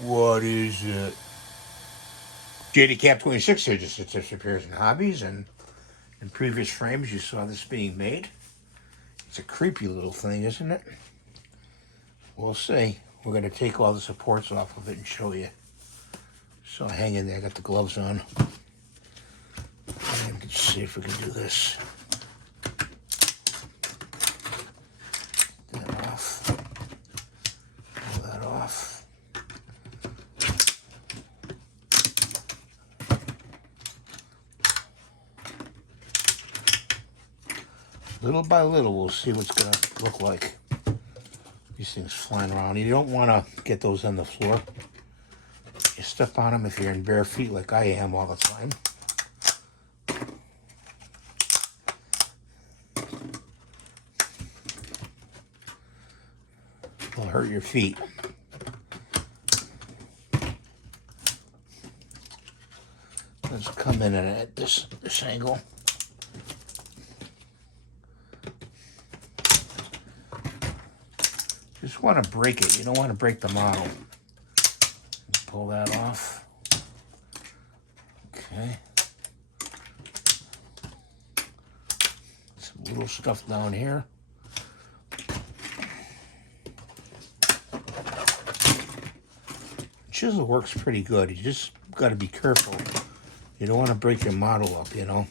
What is it? JDCap26 here, just tips, repairs, and hobbies. And in previous frames, you saw this being made. It's a creepy little thing, isn't it? We'll see. We're going to take all the supports off of it and show you. So hang in there. I got the gloves on. And let's see if we can do this. Get that off. Pull that off. Little by little, we'll see what's going to look like. These things flying around. You don't want to get those on the floor. You step on them if you're in bare feet like I am all the time. It'll hurt your feet. Let's come in at this angle. Just want to break it. You don't want to break the model. Pull that off. Okay. Some little stuff down here. Chisel works pretty good. You just got to be careful. You don't want to break your model up, you know.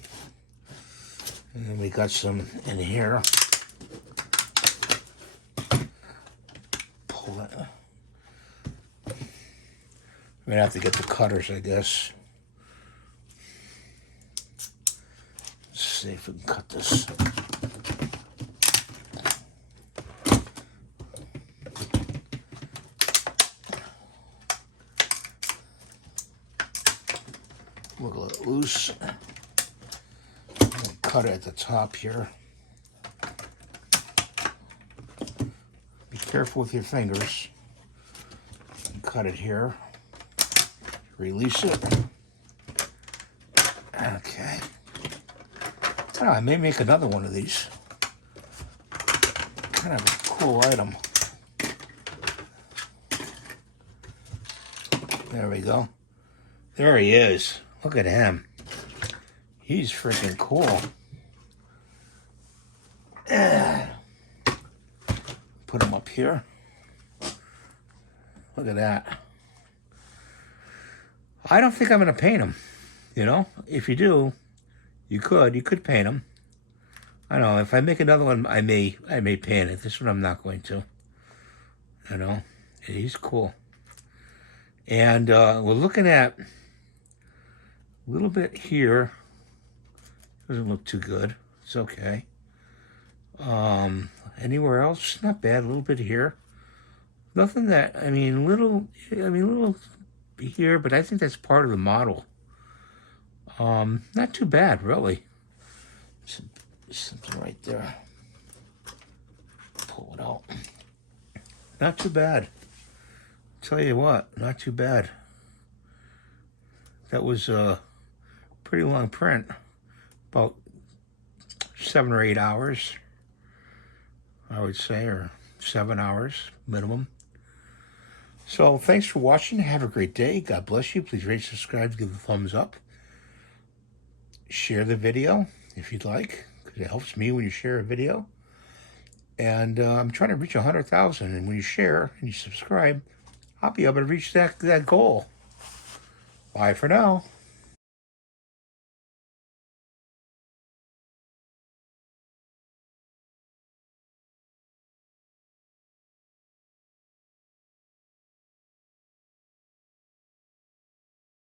And then we got some in here. Pull that. We're gonna have to get the cutters, I guess. Let's see if we can cut this. Wiggle it loose. Cut it at the top here. Be careful with your fingers. Cut it here. Release it. Okay. Oh, I may make another one of these. Kind of a cool item. There we go. There he is. Look at him. He's freaking cool. Put him up here. Look at that. I don't think I'm going to paint him. You know, if you do, you could paint him. I know, if I make another one, I may paint it. This one I'm not going to. You know, he's cool. And we're looking at a little bit here. Doesn't look too good. It's okay. Anywhere else? Not bad. A little bit here. Nothing that, little here, but I think that's part of the model. Not too bad, really. Something right there. Pull it out. Not too bad. Tell you what, not too bad. That was a pretty long print. About 7 or 8 hours, I would say, or 7 hours minimum. So thanks for watching. Have a great day. God bless you. Please rate, subscribe, give a thumbs up. Share the video if you'd like, because it helps me when you share a video. And I'm trying to reach 100,000. And when you share and you subscribe, I'll be able to reach that goal. Bye for now.